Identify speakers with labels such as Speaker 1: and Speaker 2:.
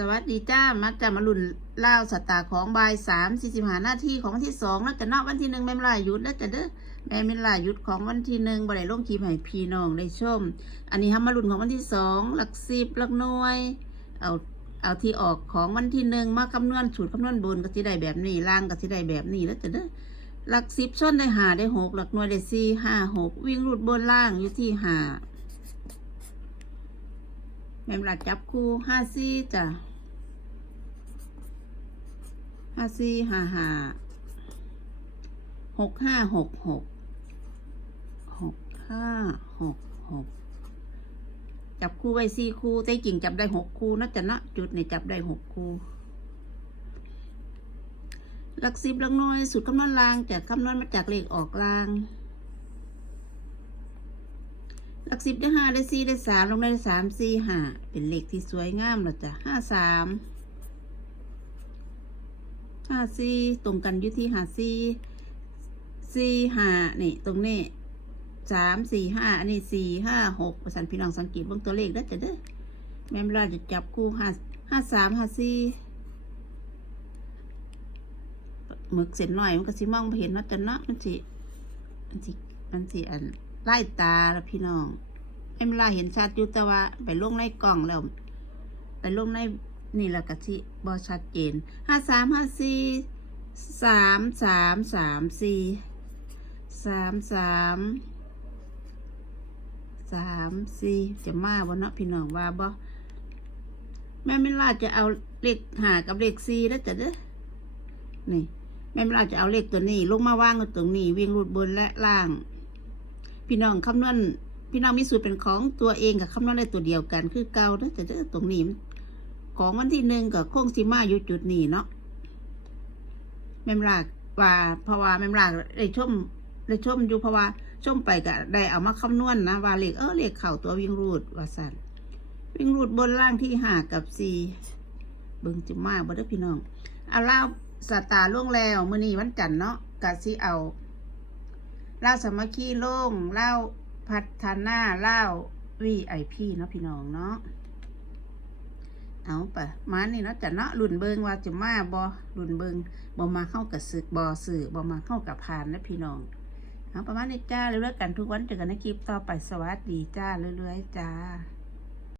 Speaker 1: สวัสดีจ้า มักจะมาลุ่นเล่าสตาร์ของบายสามสี่สิบห้านาที่ของวันที่สองแล้วจะนอกวันที่หนึ่งแม่มลายหยุดแล้วจะเด้อแม่มลายหยุดของวันที่หนึ่งบ่ได้ลงคลิปให้พี่น้องได้ชม อันนี้ทำมาลุ่นของวันที่สองหลักสิบหลักหน่วย เอาเอาที่ออกของวันที่หนึ่งมาคำนวณสูตรคำนวณบนก็สิได้แบบนี้ล่างก็สิได้แบบนี้แล้วจะเด้อหลักสิบช่อนได้หาได้หกหลักหน่วยได้สี่ห้าหกวิ่งรูดบนล่างอยู่ที่หา แม่มลาจับคู่ห้าสี่จ้ะห้าสี่ห้าห้าหกห้าหกหกหกห้าหกหกจับคู่ไว้สี่คู่แต่จริงจับได้หกคู่นะจ๊ะนะจุดนี่จับได้หกคู่หลักสิบหลักน้อยสุดคำนวณรางจะคำนวณมาจากเลขออกราง หลักสิบได้ห้าได้สี่ได้สามลงได้สามสี่ห้าเป็นเลขที่สวยงามแล้วจ้ะห้าสามห้าสี่ตรงกันอยู่ที่ห้าสี่สี่ห้านี่ตรงนี้สามสี่ห้าอันนี้สี่ห้าหกประสันพี่น้องสังเกตเบื้องตัวเลขได้จะเด้อแม่เวลาจะจับคู่ห้าห้าสามห้าสี่หมึกเสร็จหน่อยมันก็สิมองเห็นเนาจะเนาะมันสิมันสิมันสิอัน ไล่ตาแล้วพี่น้องแม่เวลาเห็นชัดอยู่แต่ว่า ไปลงในกล่องแล้ว ไปลงในนี่แหละกะทิบอชัดเจนห้าสามห้าสี่สามสามสามสี่สามสามสามสี่จะมาบ่เนาะพี่น้องว่าบ่แม่ไม่ลาจะเอาเลขหากับเลขสี่แล้วจะเด้อนี่แม่ไม่ลาจะเอาเลขตัวนี้ ลงมาวางกับตรงนี้ วิ่งรูดบนและล่าง พี่น้องคำนวณพี่น้องมีสูตรเป็นของตัวเองกับคำนวณได้ตัวเดียวกัน คือเก่าเด้อจะเด้อตรงนี้ของวันที่หนึ่งกับโค้งซีมาอยู่จุดนี้เนาะแม่มลากว่าเพราะว่าแม่มลากได้ชมได้ชมอยู่เพราะว่าชมไปก็ได้เอามาคำนวณนนะว่าเลขเออเลขเข่าตัววิ่งรูดว่าสันวิ่งรูดบนล่างที่หากับสี่เบิ่งจะมากบ่ได้พี่น้องเอาเล่าสตาร์ล่วงแล้วมื้อนี้วันจันทร์เนาะกะสิเอา เล่าสามัคคีโล่งเล่าพัฒนาเล่าวีไอพีเนาะพี่น้องเนาะเอาปะมานี่เนาะจะเนาะรุ่นเบิงว่าจะมาบอรุ่นเบิงบอมาเข้ากับสื่อบอสื่อบอมาเข้ากับผ่านนะพี่น้องเอาประมาณนี้จ้าเรื่อยๆกันทุกวันเจอกันในคลิปต่อไปสวัสดีจ้าเรื่อยๆจ้า